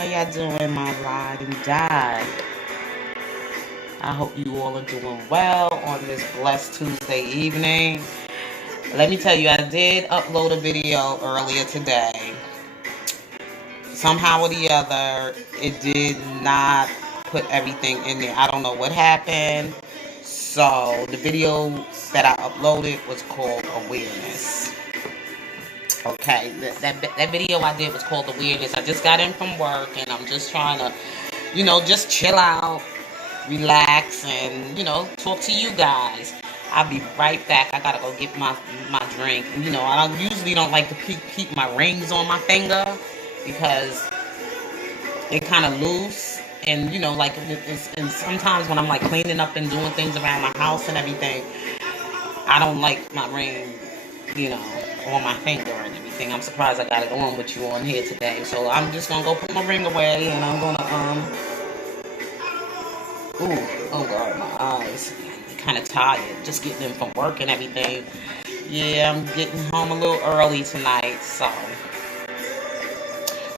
How y'all doing, my ride and die? I hope you all are doing well on this blessed Tuesday evening. Let me tell you, I did upload a video earlier today. Somehow or the other, it did not put everything in there. I don't know what happened. So, the video that I uploaded was called Awareness. Okay, that video I did was called Awareness. I just got in from work and I'm just trying to, just chill out, relax, and talk to you guys. I'll be right back. I gotta go get my drink. I usually don't like to keep my rings on my finger because they kind of loose. And and sometimes when I'm like cleaning up and doing things around my house and everything, I don't like my ring, you know, on my finger and everything. I'm surprised I got it on with you on here today. So I'm just gonna go put my ring away and I'm gonna oh god, my eyes. Kind of tired, just getting in from work and everything. Yeah, I'm getting home a little early tonight, so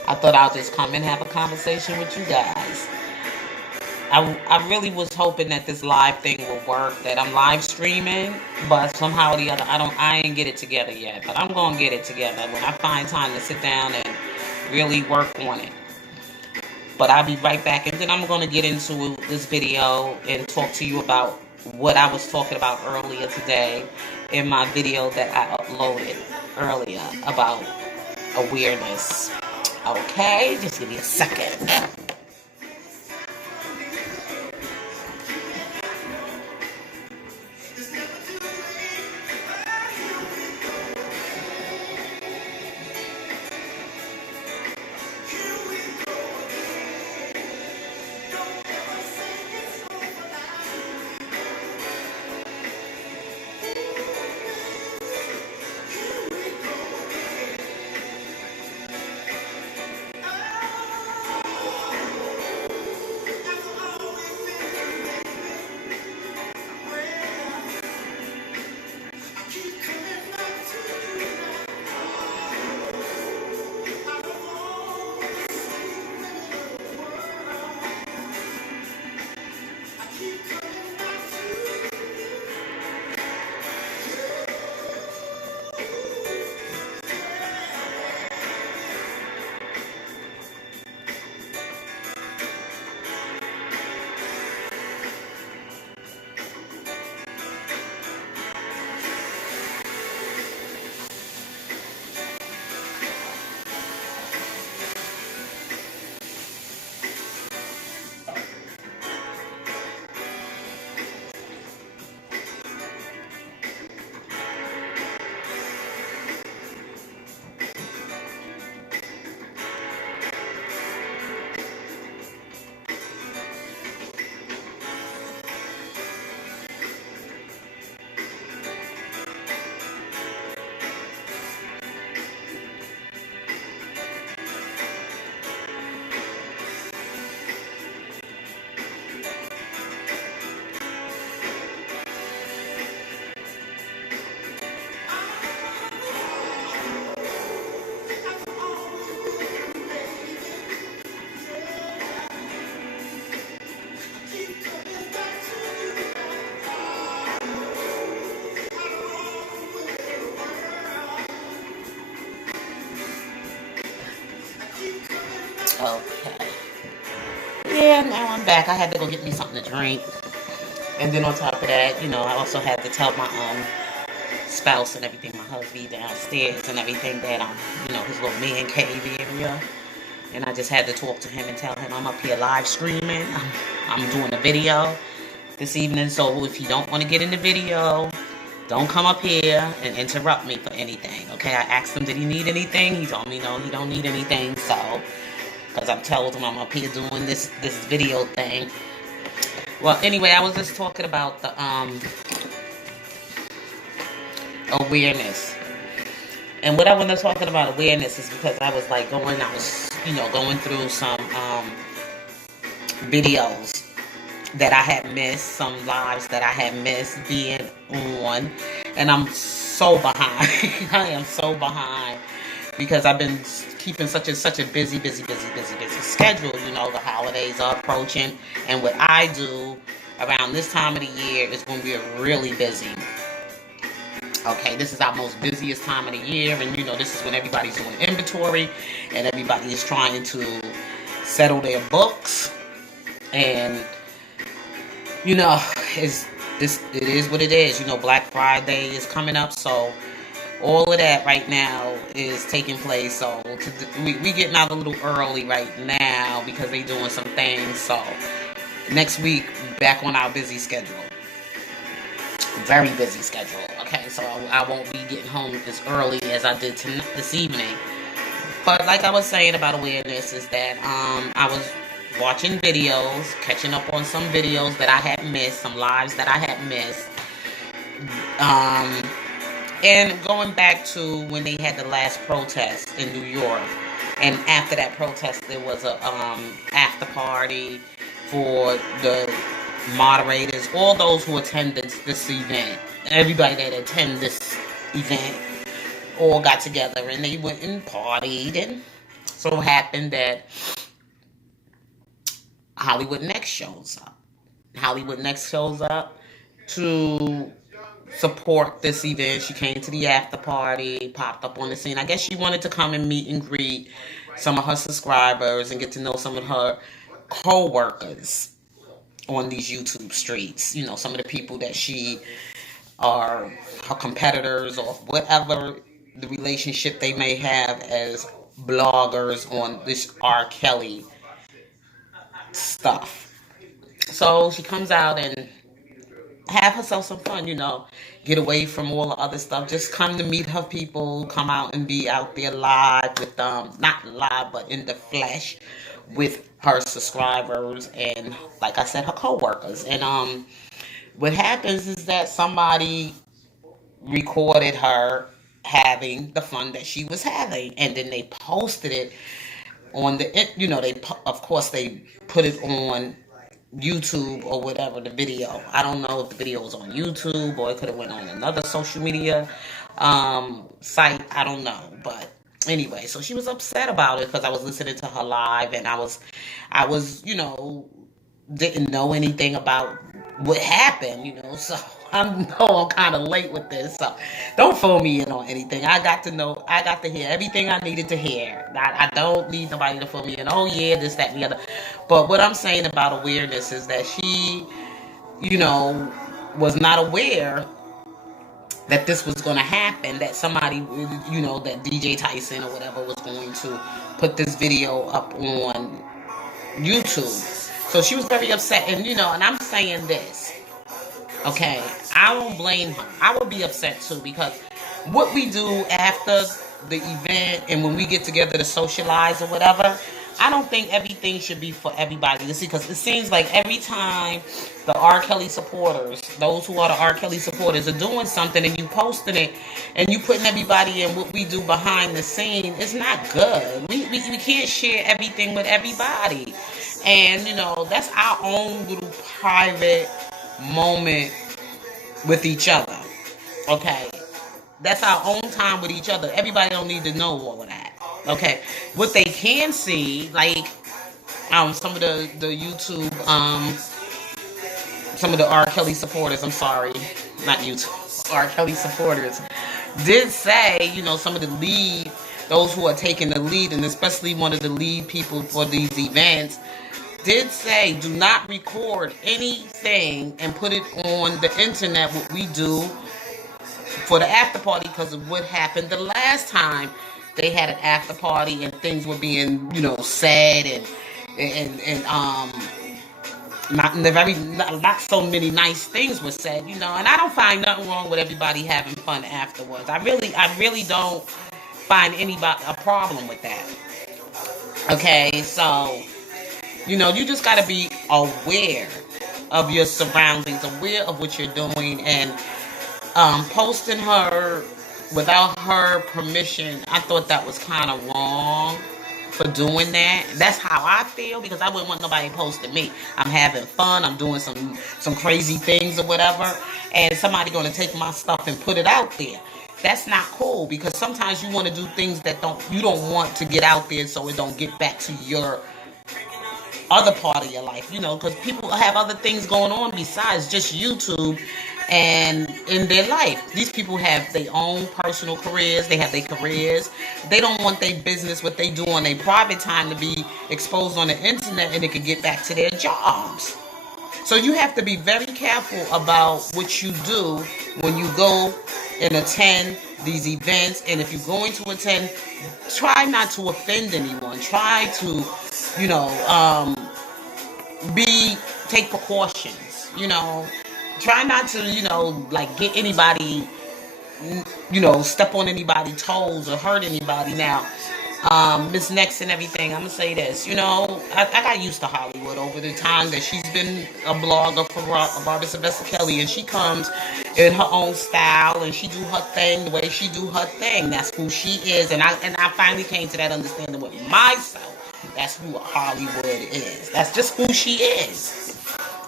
I thought I'll just come and have a conversation with you guys. I really was hoping that this live thing will work, that I'm live streaming, but somehow or the other, I ain't get it together yet. But I'm gonna get it together when I find time to sit down and really work on it. But I'll be right back, and then I'm gonna get into this video and talk to you about what I was talking about earlier today in my video that I uploaded earlier about awareness. Okay, just give me a second. Okay. Yeah, now I'm back. I had to go get me something to drink. And then on top of that, I also had to tell my spouse and everything, my husband downstairs and everything that his little man cave area. And I just had to talk to him and tell him I'm up here live streaming. I'm doing a video this evening. So if you don't want to get in the video, don't come up here and interrupt me for anything. Okay, I asked him, did he need anything? He told me no, he don't need anything. So, because I've told him I'm up here doing this video thing. Well, anyway, I was just talking about the awareness. And what I want to talking about awareness is because I was like going through some videos that I had missed, some lives that I had missed being on, and I'm so behind. I am so behind. because I've been keeping such a busy schedule. You know, the holidays are approaching, and what I do around this time of the year is when we're really busy. Okay, this is our most busiest time of the year, and you know, this is when everybody's doing inventory and everybody is trying to settle their books. And you know, it is what it is. You know, Black Friday is coming up, so all of that right now is taking place. So we getting out a little early right now because they doing some things. So next week, back on our busy schedule. Very busy schedule. Okay, so I won't be getting home as early as I did this evening. But like I was saying about awareness is that I was watching videos, catching up on some videos that I had missed, some lives that I had missed. And going back to when they had the last protest in New York. And after that protest, there was a after party for the moderators, all those who attended this event. Everybody that attended this event all got together and they went and partied. And so happened that Hollywood Next shows up. Hollywood Next shows up to support this event. She came to the after party, popped up on the scene. I guess she wanted to come and meet and greet some of her subscribers and get to know some of her co-workers on these YouTube streets. You know, some of the people that she are her competitors or whatever the relationship they may have as bloggers on this R. Kelly stuff. So she comes out and have herself some fun, you know, get away from all the other stuff. Just come to meet her people, come out and be out there live with not live, but in the flesh with her subscribers and, like I said, her co-workers. And what happens is that somebody recorded her having the fun that she was having, and then they posted it on the, you know, of course they put it on YouTube or whatever, the video. I don't know if the video was on YouTube or it could have went on another social media site. I don't know, but anyway, so she was upset about it because I was listening to her live and I was, you know, didn't know anything about what happened, you know, so I'm kind of late with this, so don't fill me in on anything. I got to hear everything I needed to hear. I don't need nobody to fill me in. Oh yeah, this, that, and the other. But what I'm saying about awareness is that she, you know, was not aware that this was going to happen, that somebody, you know, that DJ Tyson or whatever was going to put this video up on YouTube. So she was very upset, and you know, and I'm saying this, okay, I don't blame her. I would be upset too, because what we do after the event and when we get together to socialize or whatever, I don't think everything should be for everybody to see, because it seems like every time the R. Kelly supporters, those who are the R. Kelly supporters, are doing something and you posting it and you putting everybody in what we do behind the scene, it's not good. We can't share everything with everybody. And, you know, that's our own little private moment with each other. Okay? That's our own time with each other. Everybody don't need to know all of that. Okay? What they can see, like, some of the YouTube, some of the R. Kelly supporters, I'm sorry, not YouTube, R. Kelly supporters, did say, you know, some of the lead, those who are taking the lead, and especially one of the lead people for these events, did say, do not record anything and put it on the internet, what we do for the after party, because of what happened the last time they had an after party and things were being, you know, said and not so many nice things were said, you know. And I don't find nothing wrong with everybody having fun afterwards. I really don't find a problem with that. Okay, so, you know, you just got to be aware of your surroundings, aware of what you're doing, and posting her without her permission, I thought that was kind of wrong for doing that. That's how I feel, because I wouldn't want nobody posting me. I'm having fun, I'm doing some crazy things or whatever, and somebody going to take my stuff and put it out there. That's not cool, because sometimes you want to do things that you don't want to get out there, so it don't get back to your other part of your life, because people have other things going on besides just YouTube and in their life. These people have their own personal careers. They have their careers. They don't want their business, what they do on their private time, to be exposed on the internet, and it could get back to their jobs. So you have to be very careful about what you do when you go and attend these events. And if you're going to attend, try not to offend anyone. Try to, you know, take precautions. Try not to, like, get anybody, step on anybody's toes or hurt anybody. Now, Miss Next and everything, I'm gonna say this. I got used to Hollywood over the time that she's been a blogger for Barbara Sylvester Kelly, and she comes in her own style, and she do her thing the way she do her thing. That's who she is, and I finally came to that understanding with myself. That's who Hollywood is. That's just who she is.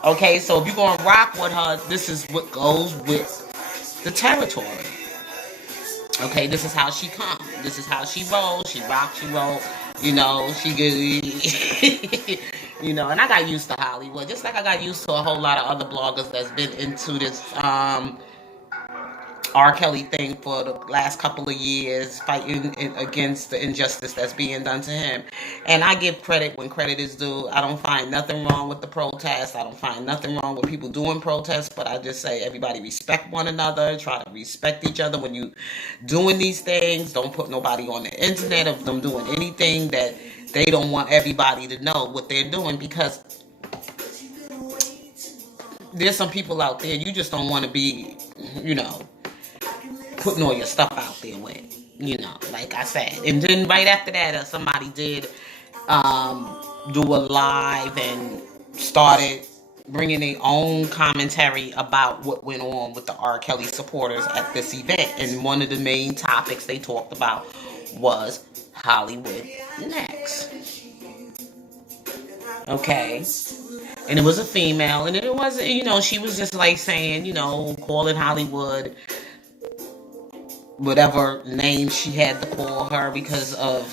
Okay, so if you're gonna rock with her, this is what goes with the territory. Okay, this is how she comes. This is how she rolls. She rocks, she rolls. She good. And I got used to Hollywood, just like I got used to a whole lot of other bloggers that's been into this R. Kelly thing for the last couple of years, fighting against the injustice that's being done to him. And I give credit when credit is due. I don't find nothing wrong with the protest. I don't find nothing wrong with people doing protests, but I just say everybody respect one another. Try to respect each other when you doing these things. Don't put nobody on the internet of them doing anything that they don't want everybody to know what they're doing, because there's some people out there you just don't want to be, putting all your stuff out there with, like I said. And then right after that, somebody did do a live and started bringing their own commentary about what went on with the R. Kelly supporters at this event. And one of the main topics they talked about was Hollywood Next. Okay. And it was a female, and it wasn't, she was just like saying, calling Hollywood whatever name she had to call her, because of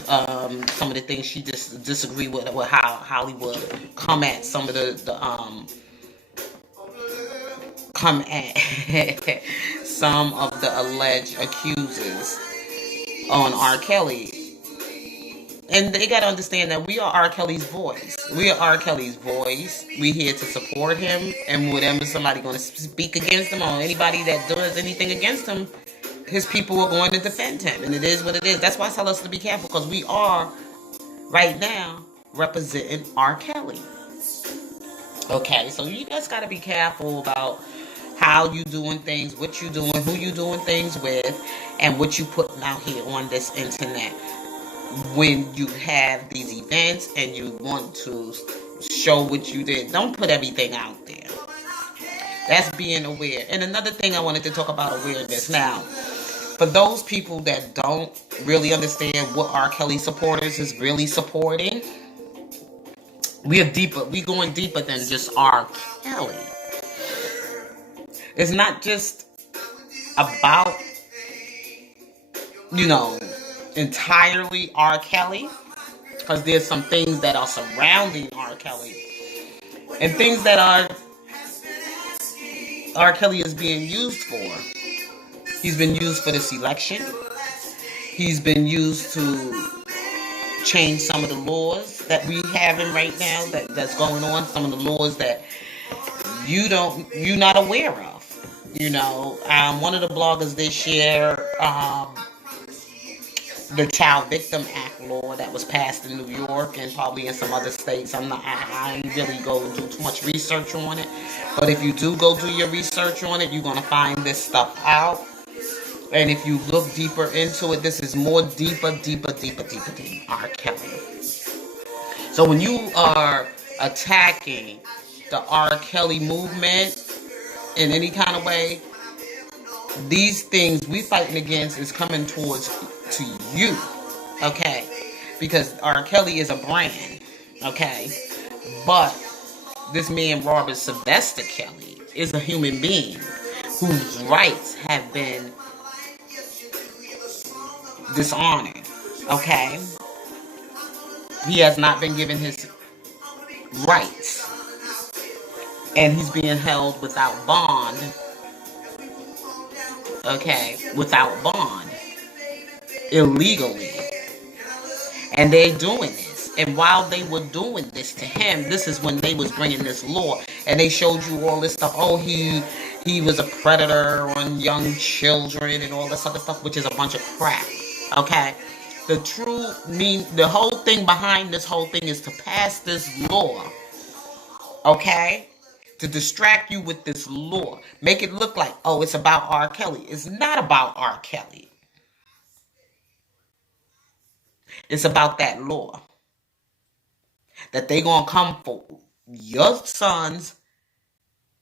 some of the things she just disagree with how Hollywood come at some of come at some of the alleged accusers on R. Kelly. And they got to understand that we are R. Kelly's voice. We are R. Kelly's voice. We're here to support him. And whenever somebody going to speak against him, or anybody that does anything against him, his people are going to defend him. And it is what it is. That's why I tell us to be careful, because we are, right now, representing R. Kelly. Okay, so you just got to be careful about how you doing things, what you doing, who you doing things with, and what you putting out here on this internet. When you have these events and you want to show what you did, don't put everything out there. That's being aware. And another thing I wanted to talk about awareness. Now, for those people that don't really understand what R. Kelly supporters is really supporting, we're going deeper than just R. Kelly. It's not just about, entirely R. Kelly, because there's some things that are surrounding R. Kelly, and things that R. Kelly is being used for. He's been used for this election. He's been used to change some of the laws that we having right now, that's going on. Some of the laws that you're not aware of. One of the bloggers this year, the Child Victim Act law that was passed in New York and probably in some other states. I ain't really go do too much research on it. But if you do go do your research on it, you're going to find this stuff out. And if you look deeper into it, this is more deeper R. Kelly. So when you are attacking the R. Kelly movement in any kind of way, these things we fighting against is coming towards to you, okay? Because R. Kelly is a brand, okay? But this man, Robert Sylvester Kelly, is a human being whose rights have been dishonored. Okay? He has not been given his rights. And he's being held without bond. Okay? Without bond. Illegally. And they're doing this. And while they were doing this to him, this is when they was bringing this law. And they showed you all this stuff. Oh, he was a predator on young children and all this other stuff, which is a bunch of crap. Okay? The whole thing behind this whole thing is to pass this law. Okay? To distract you with this law. Make it look like, oh, it's about R. Kelly. It's not about R. Kelly. It's about that law. That they gonna come for your sons,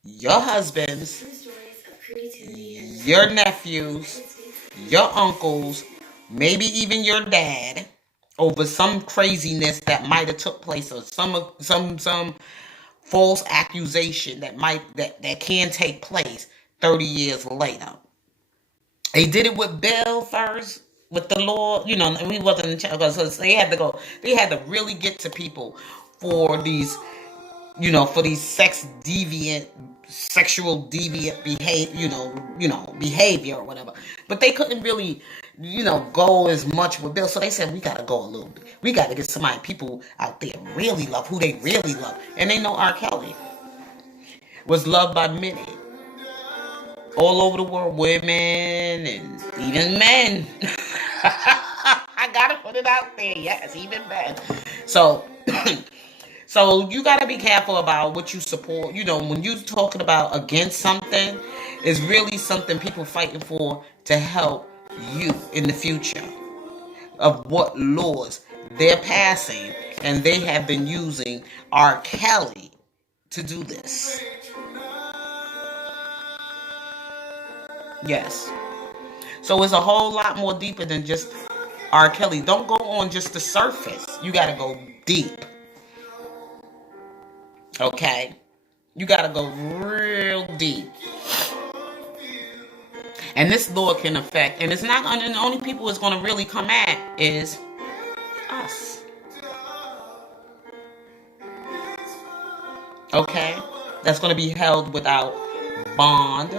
your husbands, your nephews, your uncles, maybe even your dad, over some craziness that might have took place, or some false accusation that can take place 30 years later. They did it with Bill first, with the law, and we wasn't in charge, so they had to really get to people for these, for these sexual deviant behavior or whatever. But they couldn't really, go as much with Bill. So they said, we got to go a little bit. We got to get people out there really love who they really love. And they know R. Kelly was loved by many. All over the world, women and even men. I gotta put it out there. Yes, even men. So you gotta be careful about what you support. When you're talking about against something, it's really something people fighting for to help you in the future of what laws they're passing, and they have been using R. Kelly to do this. Yes. So it's a whole lot more deeper than just R. Kelly. Don't go on just the surface. You gotta go deep. Okay? You gotta go real deep. And this law can affect, and it's not gonna, the only people it's gonna really come at is us. Okay? That's gonna be held without bond.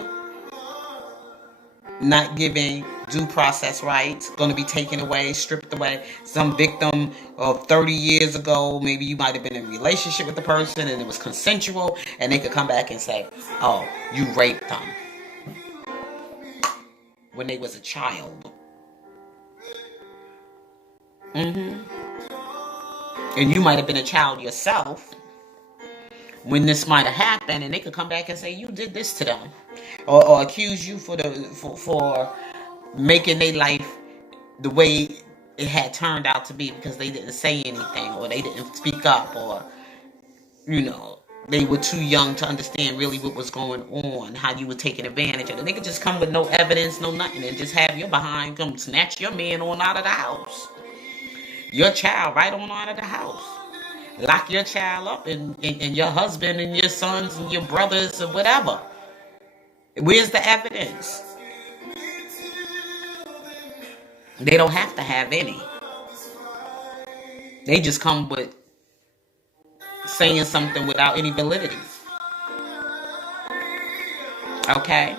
Not giving due process rights, going to be taken away, stripped away. Some victim of 30 years ago, maybe you might have been in a relationship with the person and it was consensual, and they could come back and say, oh, you raped them when they was a child. And you might have been a child yourself when this might have happened, and they could come back and say you did this to them, or accuse you for making their life the way it had turned out to be because they didn't say anything, or they didn't speak up, or they were too young to understand really what was going on, how you were taking advantage of it. They could just come with no evidence, no nothing, and just have your behind come snatch your man on out of the house, your child right on out of the house. Lock your child up, and your husband and your sons and your brothers or whatever. Where's the evidence? They don't have to have any. They just come with saying something without any validity. Okay?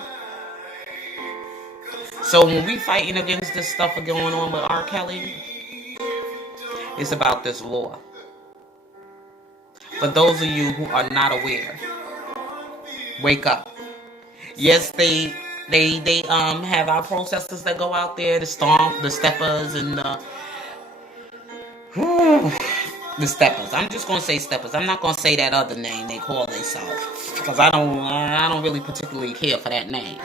So when we fighting against this stuff going on with R. Kelly, it's about this law. For those of you who are not aware, wake up. Yes, they have our protesters that go out there to stomp, the steppers and the steppers. I'm just gonna say steppers. I'm not gonna say that other name they call themselves, because I don't really particularly care for that name.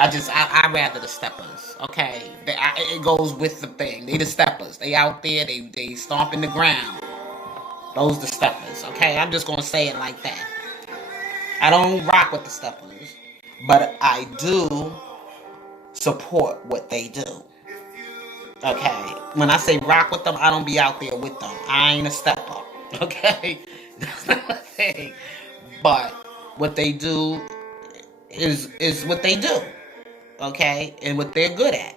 I rather the steppers. Okay, it goes with the thing. They the steppers. They out there. They stomping the ground. Those the steppers, okay? I'm just going to say it like that. I don't rock with the steppers, but I do support what they do. Okay? When I say rock with them, I don't be out there with them. I ain't a stepper, okay? That's not a thing. But what they do is what they do, okay? And what they're good at.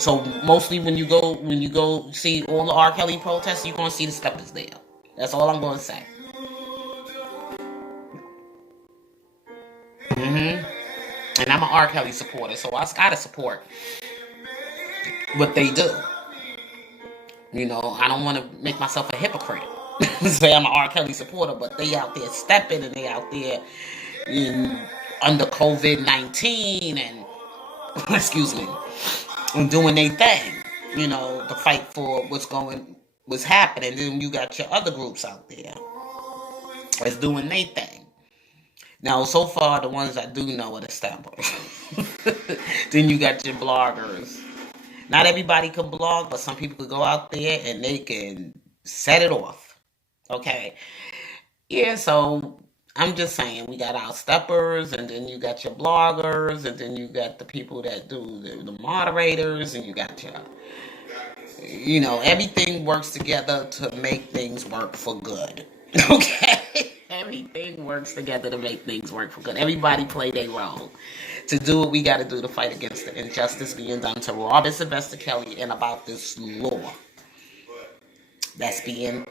So mostly when you go see all the R. Kelly protests, you're gonna see the steppers there. That's all I'm gonna say. And I'm an R. Kelly supporter, so I gotta support what they do. You know, I don't want to make myself a hypocrite. Say I'm an R. Kelly supporter, but they out there stepping and they out there under COVID-19 and excuse me, and doing their thing. You know, to fight for what's happening. Then you got your other groups out there that's doing their thing. Now, so far, the ones I do know are the steppers. Then you got your bloggers. Not everybody can blog, but some people could go out there and they can set it off. Okay. Yeah, so I'm just saying, we got our steppers, and then you got your bloggers, and then you got the people that do the moderators, and you got your, everything works together to make things work for good. Okay? Everything works together to make things work for good. Everybody play their role to do what we got to do to fight against the injustice being done to Robert Sylvester Kelly and about this law that's being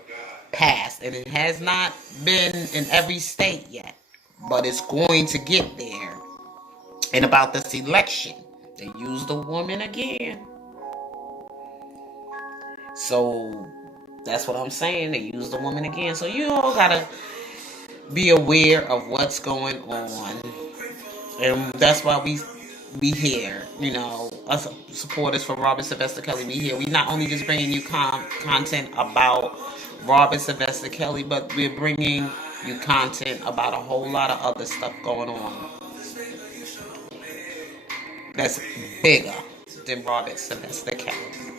passed. And it has not been in every state yet, but it's going to get there. And about this election, they used a woman again. So that's what I'm saying. They used a woman again. So you all gotta be aware of what's going on. And that's why we here, us supporters for Robert Sylvester Kelly. We here. We not only just bringing you content about Robert Sylvester Kelly, but we're bringing you content about a whole lot of other stuff going on that's bigger than Robert Sylvester Kelly.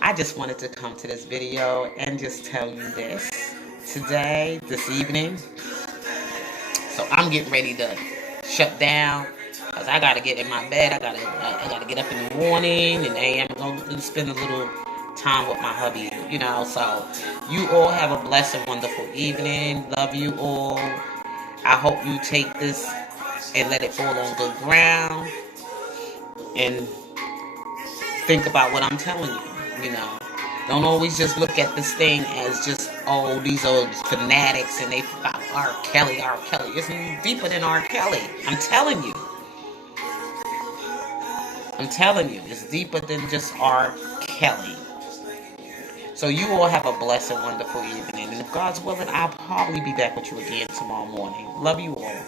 I just wanted to come to this video and just tell you this this evening. So I'm getting ready to shut down because I gotta get in my bed. I gotta get up in the morning, and I'm gonna spend a little time with my hubby. So you all have a blessed, wonderful evening. Love you all. I hope you take this and let it fall on good ground and think about what I'm telling you. Don't always just look at this thing as just, oh, these are fanatics and they forgot R. Kelly. It's deeper than R. Kelly. I'm telling you. It's deeper than just R. Kelly. So you all have a blessed, wonderful evening. And if God's willing, I'll probably be back with you again tomorrow morning. Love you all.